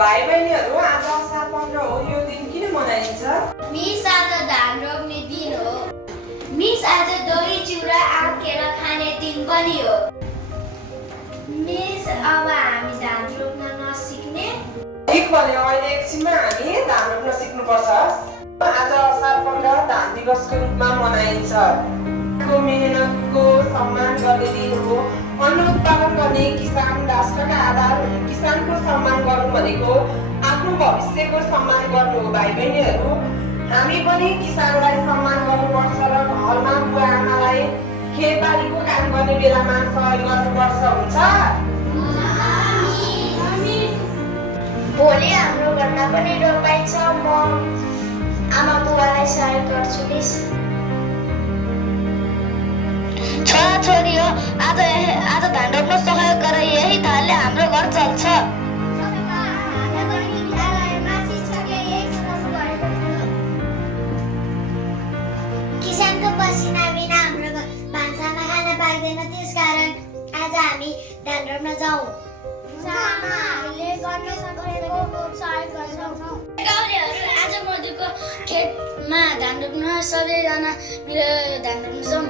भाइ बहिनीहरू आज असार 15 हो। यो दिन किन मनाइन्छ? मिस आज धान रोप्ने दिन हो। मिस आज दही चिउरा आँकेर खाने दिन पनि हो। मिस अब हामी धान रोप्न नसिक्ने? ठिक भन्यो। अहिले एकछिनमा हामी धान रोप्न सिक्नुपर्छ। आज असार 15 धान दिवसको रूपमा मनाइन्छ। मेहनतको सम्मान गर्ने दिन हो। अन्न उत्पादन गर्ने किसान राष्ट्रका आधार हुन्। किसानको सम्मान गर्नु भनेको आफ्नो भविष्यको सम्मान गर्नु हो। भाइ बहिनीहरू, हामी पनि किसानलाई सम्मान गर्नुपर्छ र घरमा बुवा आमालाई खेतबारीको काम गर्ने बेलामा सहयोग गर्नुपर्छ। हुन्छ? भोलि हाम्रो घरमा पनि रोपाइ छ। म आमा बुबालाई सहयोग गर्छु मिस। छोरी हो, आज धान रोप्न सहयोग गर, यही धानले हाम्रो घर चल्छ। किसानको पसिना बिना हाम्रो भान्सामा खाना पाक्दैन, त्यसकारण आज हामी धान रोप्न जाउँ। आज मधुको खेतमा धान रोप्न सबैजना मिलेर धान रोप्न जाउँ।